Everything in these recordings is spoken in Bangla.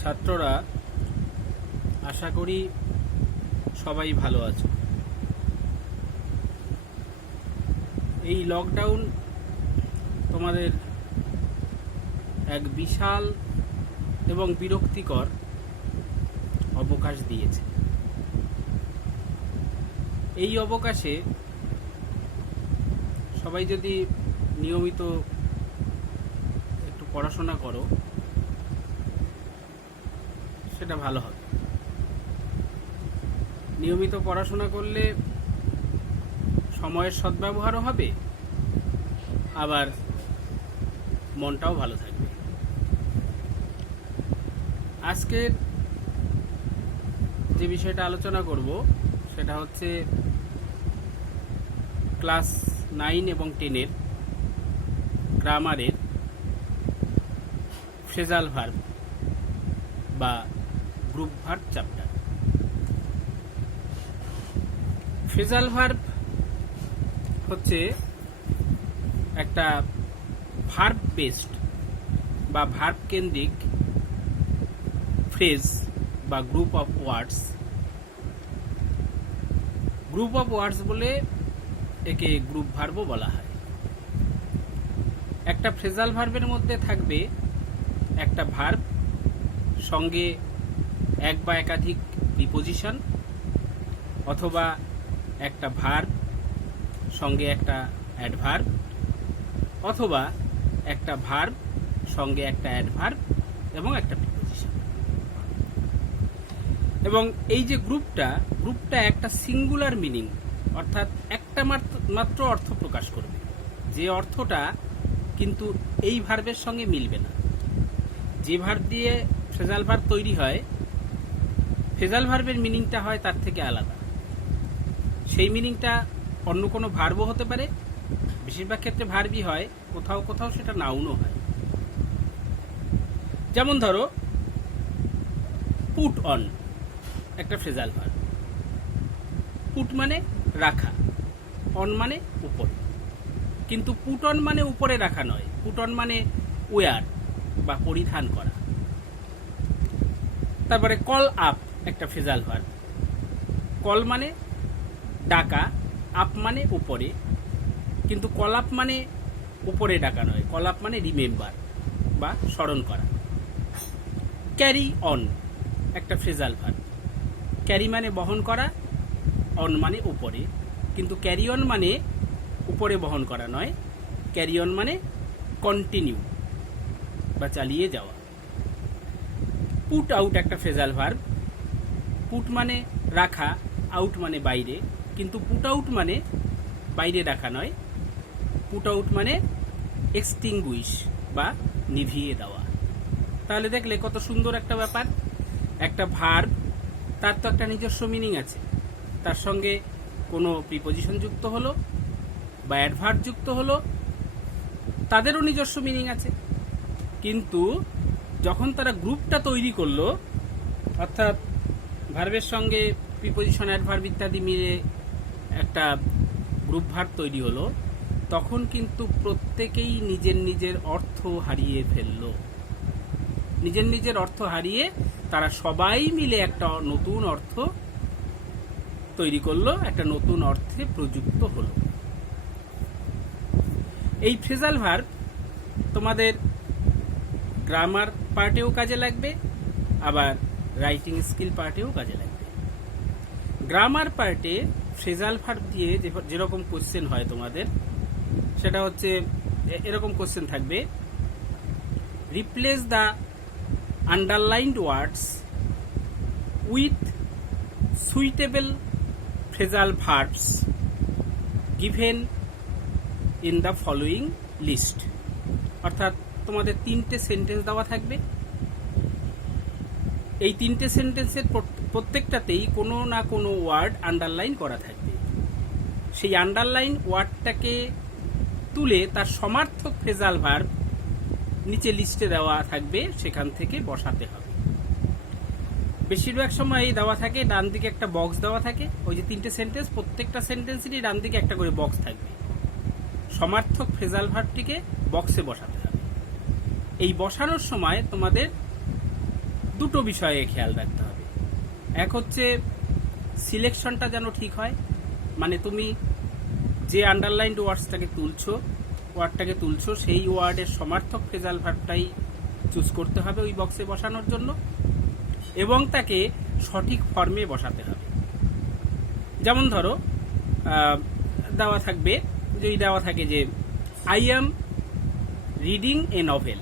ছাত্ররা আশা করি সবাই ভালো আছো। এই লকডাউন তোমাদের এক বিশাল এবং বিরক্তিকর অবকাশ দিয়েছে। এই অবকাশে সবাই যদি নিয়মিত একটু পড়াশোনা করো সেটা ভালো হবে। নিয়মিত পড়াশোনা করলে সময়ের সদ্ব্যবহারও হবে, আবার মনটাও ভালো থাকবে। আজকের যে বিষয়টা আলোচনা করব সেটা হচ্ছে ক্লাস 9 এবং 10-এর গ্রামারের ফ্রেজাল ভার্ব বা group verb chapter. Phrasal verb হচ্ছে একটা ভার্ব বেসড বা ভার্ব কেন্দ্রিক ফ্রেজ বা group of words. Group of words বলে একে গ্রুপ ভার্বও বলা হয়। একটা ফ্রেজাল ভার্বের মধ্যে থাকবে একটা ভার্ব, সঙ্গে এক বা একাধিক প্রিপোজিশন, অথবা একটা ভার্ব সঙ্গে একটা অ্যাডভার্ব, অথবা একটা ভার্ব সঙ্গে একটা অ্যাডভার্ব এবং একটা প্রিপোজিশন। এবং এই যে গ্রুপটা একটা সিঙ্গুলার মিনিং, অর্থাৎ একটা মাত্র অর্থ প্রকাশ করবে, যে অর্থটা কিন্তু এই ভার্বের সঙ্গে মিলবে না। যে ভার্ব দিয়ে ফ্রেজাল ভার্ব তৈরি হয়, ফ্রেজাল ভার্বের মিনিংটা হয় তার থেকে আলাদা। সেই মিনিংটা অন্য কোনো ভার্বও হতে পারে, বেশিরভাগ ক্ষেত্রে ভার্বই হয়, কোথাও কোথাও সেটা নাউনও হয়। যেমন ধরো পুট অন একটা ফ্রেজাল ভার্ব। পুট মানে রাখা, অন মানে উপরে। কিন্তু পুট অন মানে উপরে রাখা নয়, পুট অন মানে ওয়ার বা পরিধান করা। তারপরে কল আপ একটা ফ্রেজাল ভার্ব। কল মানে ডাকা, আপ মানে উপরে, কিন্তু কল আপ মানে উপরে ডাকা নয়, কল আপ মানে রিমেম্বার বা স্মরণ করা। ক্যারি অন একটা ফ্রেজাল ভার্ব। ক্যারি মানে বহন করা, অন মানে উপরে, কিন্তু ক্যারি অন মানে উপরে বহন করা নয়, ক্যারি অন মানে কন্টিনিউ বা চালিয়ে যাওয়া। পুট আউট একটা ফ্রেজাল ভার্ব। পুট মানে রাখা, আউট মানে বাইরে, কিন্তু পুট আউট মানে বাইরে রাখা নয়, পুট আউট মানে এক্সটিংগুইশ বা নিভিয়ে দেওয়া। তাহলে দেখলে কত সুন্দর একটা ব্যাপার। একটা ভার্ব, তার তো একটা নিজস্ব মিনিং আছে, তার সঙ্গে কোনো প্রিপোজিশন যুক্ত হলো বা অ্যাডভার্ব যুক্ত হলো, তাদেরও নিজস্ব মিনিং আছে। কিন্তু যখন তারা গ্রুপটা তৈরি করলো, অর্থাৎ ভার্বের সঙ্গে প্রিপোজিশন, অ্যাডভার্ব ইত্যাদি মিলে একটা গ্রুপ ভার্ব তৈরি হলো, তখন কিন্তু প্রত্যেকেই নিজের নিজের অর্থ হারিয়ে ফেলল। নিজের নিজের অর্থ হারিয়ে তারা সবাই মিলে একটা নতুন অর্থ তৈরি করলো, একটা নতুন অর্থে প্রযুক্ত হলো। এই ফ্রেজাল ভার্ব তোমাদের গ্রামার পার্টেও কাজে লাগবে, আবার রাইটিং স্কিল পার্টেও কাজে লাগবে। গ্রামার পার্টে ফ্রেজাল ভার্ব দিয়ে যেরকম কোশ্চেন হয় তোমাদের, সেটা হচ্ছে এরকম কোশ্চেন থাকবে: replace the underlined words with suitable phrasal verbs given in the following list. অর্থাৎ তোমাদের 3টে সেন্টেন্স দেওয়া থাকবে। এই 3টে সেন্টেন্সের প্রত্যেকটাতেই কোনো না কোনো ওয়ার্ড আন্ডারলাইন করা থাকবে। সেই আন্ডারলাইন ওয়ার্ডটাকে তুলে তার সমার্থক ফ্রেজাল ভার্ব নিচে লিস্টে দেওয়া থাকবে, সেখান থেকে বসাতে হবে। বেশিরভাগ সময় এই দেওয়া থাকে, ডান দিকে একটা বক্স দেওয়া থাকে। ওই যে 3টে সেন্টেন্স, প্রত্যেকটা সেন্টেন্সেরই ডান দিকে একটা করে বক্স থাকবে। সমার্থক ফ্রেজাল ভার্বটিকে বক্সে বসাতে হবে। এই বসানোর সময় তোমাদের দুটো বিষয়ে খেয়াল রাখতে হবে। এক হচ্ছে সিলেকশনটা যেন ঠিক হয়, মানে তুমি যে আন্ডারলাইন্ড ওয়ার্ডটাকে তুলছো সেই ওয়ার্ডের সমার্থক ফ্রেজাল ভার্বটাই চুজ করতে হবে ওই বক্সে বসানোর জন্য, এবং তাকে সঠিক ফর্মে বসাতে হবে। যেমন ধরো দেওয়া থাকে যে I am reading a novel,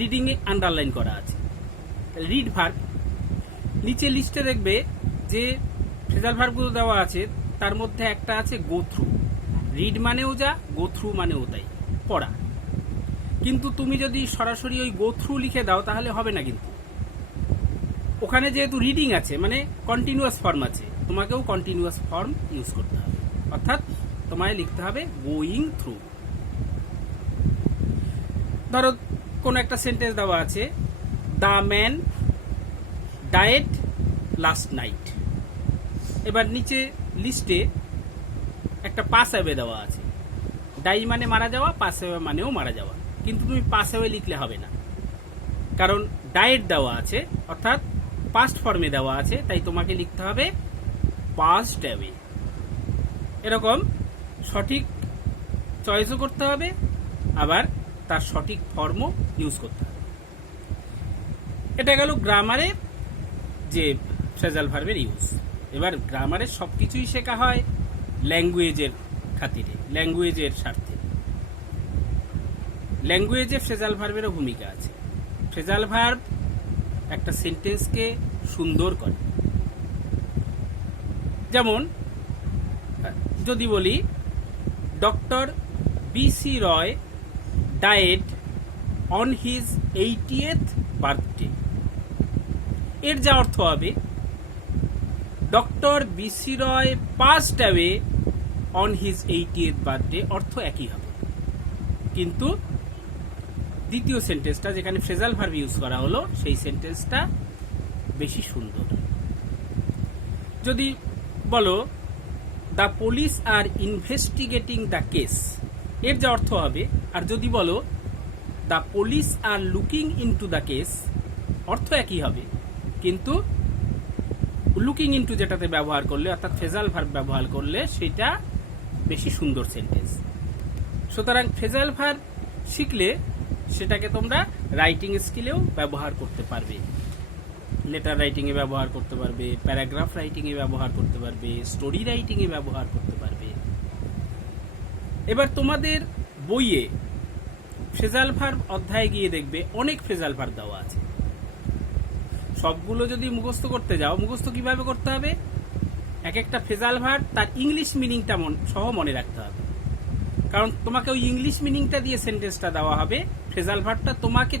reading a underline করা আছে। রিড ভার্ব, নিচে লিস্টে দেখবে যে ফ্রেজাল ভার্বগুলো দেওয়া আছে তার মধ্যে একটা আছে গো থ্রু। রিড মানেও যা, গো থ্রু মানেও তাই, পড়া। কিন্তু তুমি যদি সরাসরি ওই গো থ্রু লিখে দাও তাহলে হবে না, কিন্তু ওখানে যেহেতু রিডিং আছে মানে কন্টিনিউয়াস ফর্ম আছে, তোমাকেও কন্টিনিউয়াস ফর্ম ইউজ করতে হবে, অর্থাৎ তোমায় লিখতে হবে গোয়িং থ্রু। ধরো কোন একটা সেন্টেন্স দেওয়া আছে, the man diet last night. এবার নিচে লিস্টে একটা পাস অ্যাওয়ে দেওয়া আছে। ডাই মানে মারা যাওয়া, পাস অ্যাওয়ে মানেও মারা যাওয়া, কিন্তু তুমি পাস অ্যাওয়ে লিখলে হবে না, কারণ ডায়েট দেওয়া আছে অর্থাৎ পাস্ট ফর্মে দেওয়া আছে, তাই তোমাকে লিখতে হবে পাস্ট অ্যাওয়ে। এরকম সঠিক চয়েসও করতে হবে, আবার তার সঠিক ফর্মও ইউজ করতে হবে। এটা গেল গ্রামারের যে ফ্রেজাল ভার্বের ইউজ। এবার গ্রামারের সবকিছুই শেখা হয় ল্যাঙ্গুয়েজের খাতিরে, ল্যাঙ্গুয়েজের স্বার্থে। ল্যাঙ্গুয়েজে ফ্রেজাল ভার্বেরও ভূমিকা আছে। ফ্রেজাল ভার্ব একটা সেন্টেন্সকে সুন্দর করে। যেমন যদি বলি doctor B C Roy died on his 80th birthday, এর যা অর্থ হবে doctor B C Roy passed away on his 80th birthday, অর্থ একই হবে, কিন্তু দ্বিতীয় সেন্টেন্সটা যেখানে ফ্রেজাল ভার্ব ইউজ করা হলো সেই সেন্টেন্সটা বেশি সুন্দর। যদি বলো the police are investigating the case, এর যা অর্থ হবে, আর যদি বলো the police are looking into the case, অর্থ একই হবে, কিন্তু লুকিং ইনটু যেটাতে ব্যবহার করলে অর্থাৎ ফ্রেজাল ভার্ব ব্যবহার করলে সেটা বেশি সুন্দর সেন্টেন্স। সুতরাং ফ্রেজাল ভার্ব শিখলে সেটাকে তোমরা রাইটিং স্কিলেও ব্যবহার করতে পারবে। লেটার রাইটিং এ ব্যবহার করতে পারবে, প্যারাগ্রাফ রাইটিং এ ব্যবহার করতে পারবে, স্টোরি রাইটিং এ ব্যবহার করতে পারবে। এবার তোমাদের বইয়ে ফ্রেজাল ভার্ব অধ্যায়ে গিয়ে দেখবে অনেক ফ্রেজাল ভার্ব দেওয়া আছে। সবগুলো যদি মুখস্থ করতে যাও, মুখস্থ কিভাবে করতে হবে? এক একটা ফ্রেজাল ভার্ব তার ইংলিশ মিনিংটা সহ মনে রাখতে হবে, কারণ তোমাকে ওই ইংলিশ মিনিংটা দিয়ে সেন্টেন্সটা দেওয়া হবে, ফ্রেজাল ভার্বটা তোমাকে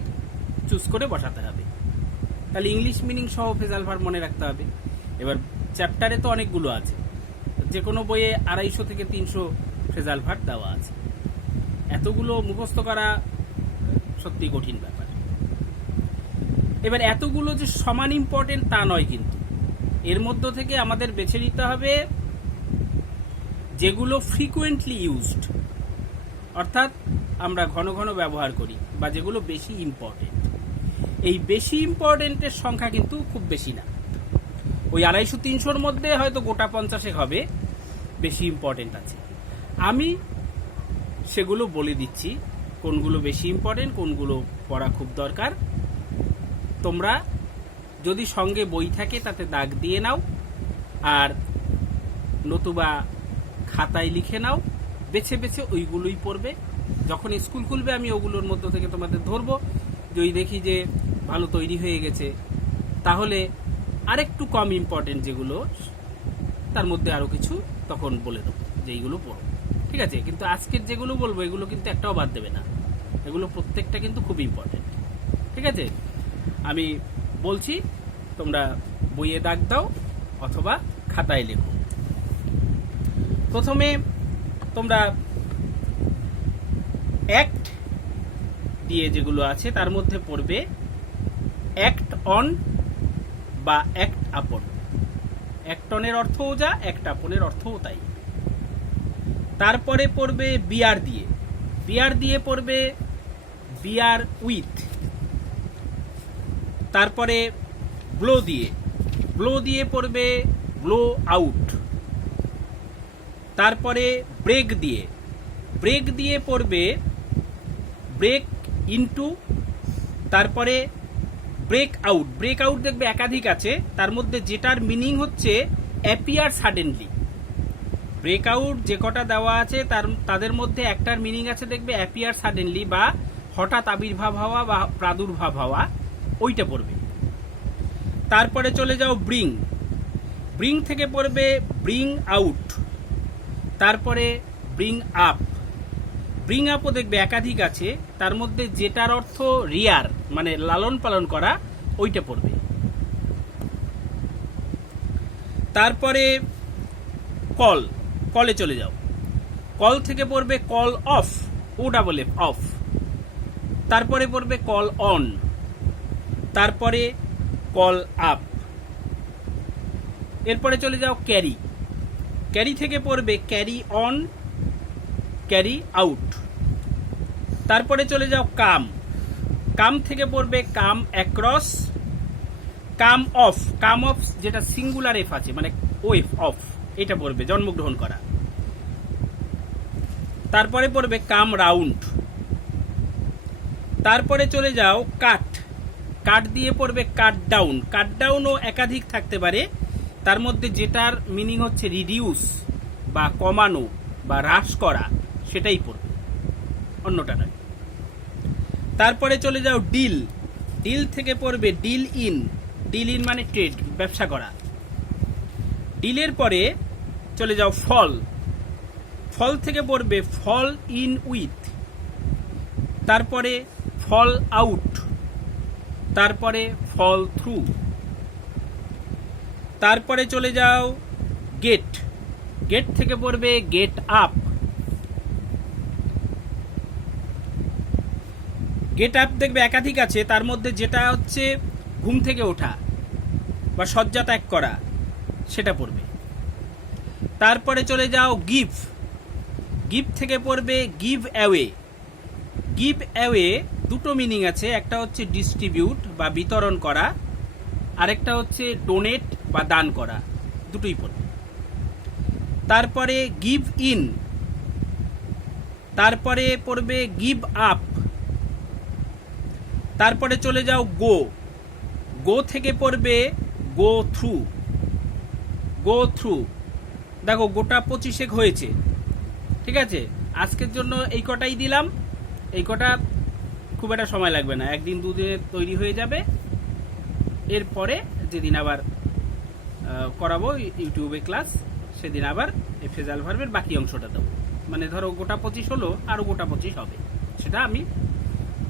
চুজ করে বসাতে হবে। তাহলে ইংলিশ মিনিং সহ ফ্রেজাল ভার্ব মনে রাখতে হবে। এবার চ্যাপ্টারে তো অনেকগুলো আছে, যে কোনো বইয়ে 250 থেকে 300 ফ্রেজাল ভার্ব দেওয়া আছে। এতগুলো মুখস্থ করা সত্যি কঠিন ব্যাপার। এবার এতগুলো যে সমান ইম্পর্টেন্ট তা নয়, কিন্তু এর মধ্য থেকে আমাদের বেছে নিতে হবে যেগুলো ফ্রিকুয়েন্টলি ইউজড, অর্থাৎ আমরা ঘন ঘন ব্যবহার করি, বা যেগুলো বেশি ইম্পর্টেন্ট। এই বেশি ইম্পর্টেন্টের সংখ্যা কিন্তু খুব বেশি না, ওই 250-300-র মধ্যে হয়তো গোটা 50 হবে বেশি ইম্পর্টেন্ট আছে। আমি সেগুলো বলে দিচ্ছি কোনগুলো বেশি ইম্পর্টেন্ট, কোনগুলো পড়া খুব দরকার। তোমরা যদি সঙ্গে বই থাকে তাতে দাগ দিয়ে নাও, আর নতুবা খাতায় লিখে নাও, বেছে বেছে ওইগুলোই পড়বে। যখন স্কুল খুলবে আমি ওগুলোর মধ্য থেকে তোমাদের ধরবো, যদি দেখি যে ভালো তৈরি হয়ে গেছে তাহলে আরেকটু কম ইম্পর্টেন্ট যেগুলো তার মধ্যে আরো কিছু তখন বলে দেবো যে এইগুলো পড়ো, ঠিক আছে? কিন্তু আজকের যেগুলো বলবো এগুলো কিন্তু একটাও বাদ দেবে না, এগুলো প্রত্যেকটা কিন্তু খুব ইম্পর্টেন্ট, ঠিক আছে? আমি বলছি, তোমরা বইয়ে দাগ দাও অথবা খাতায় লেখো। প্রথমে তোমরা অ্যাক্ট দিয়ে যেগুলো আছে তার মধ্যে পড়বে অ্যাক্ট অন বা অ্যাক্ট আপন। অ্যাক্ট অনের অর্থও যা, অ্যাক্ট আপনের অর্থও তাই। তারপরে পড়বে বিয়ার দিয়ে, বিয়ার দিয়ে পড়বে বিয়ার উইথ, তারপরে ব্লো দিয়ে পড়বে ব্লো আউট। তারপরে ব্রেক দিয়ে পড়বে ব্রেক ইনটু। তারপরে ব্রেক আউট দেখবে একাধিক আছে, তার মধ্যে যেটার মিনিং হচ্ছে অ্যাপিয়ার সাডেনলি। ব্রেক আউট যে কটা দেওয়া আছে তাদের মধ্যে একটার মিনিং আছে দেখবে অ্যাপিয়ার সাডেনলি বা হঠাৎ আবির্ভাব হওয়া বা প্রাদুর্ভাব হওয়া, ওইটা পড়বে। তারপরে চলে যাও ব্রিং থেকে পড়বে ব্রিং আউট। তারপরে ব্রিং আপও দেখবে একাধিক আছে, তার মধ্যে যেটার অর্থ রিয়ার মানে লালন পালন করা, ওইটা পড়বে। তারপরে কলে চলে যাও। কল থেকে পড়বে কল অফ, অফ। তারপরে পড়বে কল অন। তারপরে কল আপ। এরপরে চলে যাও ক্যারি থেকে পড়বে ক্যারি অন, ক্যারি আউট। তারপরে চলে যাও কাম থেকে পড়বে কাম অ্যাক্রস, কাম অফ যেটা সিঙ্গুলার এফ আছে মানে ওয়েফ অফ, এটা পড়বে জন্মগ্রহণ করা। তারপরে পড়বে কাম রাউন্ড। তারপরে চলে যাও কাট দিয়ে পড়বে কাট ডাউনও একাধিক থাকতে পারে, তার মধ্যে যেটার মিনিং হচ্ছে রিডিউস বা কমানো বা হ্রাস করা, সেটাই পড়বে, অন্যটা নয়। তারপরে চলে যাও ডিল থেকে পড়বে ডিল ইন মানে ট্রেড, ব্যবসা করা। ডিলের পরে চলে যাও ফল থেকে পড়বে ফল ইন উইথ। তারপরে ফল আউট। তারপরে ফল থ্রু। তারপরে চলে যাও গেট থেকে পড়বে গেট আপ। গেট আপ দেখবে একাধিক আছে, তার মধ্যে যেটা হচ্ছে ঘুম থেকে ওঠা বা শয্যা ত্যাগ করা, সেটা পড়বে। তারপরে চলে যাও গিভ থেকে পড়বে গিভ অ্যাওয়ে দুটো মিনিং আছে, একটা হচ্ছে ডিস্ট্রিবিউট বা বিতরণ করা, আরেকটা হচ্ছে ডোনেট বা দান করা, দুটোই পড়বে। তারপরে গিভ ইন। তারপরে পড়বে গিভ আপ। তারপরে চলে যাও গো থেকে পড়বে গো থ্রু। দেখো গোটা 25 হয়েছে, ঠিক আছে। আজকের জন্য এই কটাই দিলাম, এই কটা খুব একটা সময় লাগবে না, একদিন দুদিনে তৈরি হয়ে যাবে। এরপরে যেদিন আবার করাবো ইউটিউবে ক্লাস, সেদিন আবার এই ফ্রেজাল ভার্বের বাকি অংশটা দেবো। মানে ধরো গোটা 25 হলো, আরো গোটা 25 হবে, সেটা আমি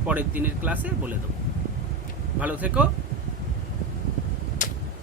পরের দিনের ক্লাসে বলে দেবো। ভালো থেকো।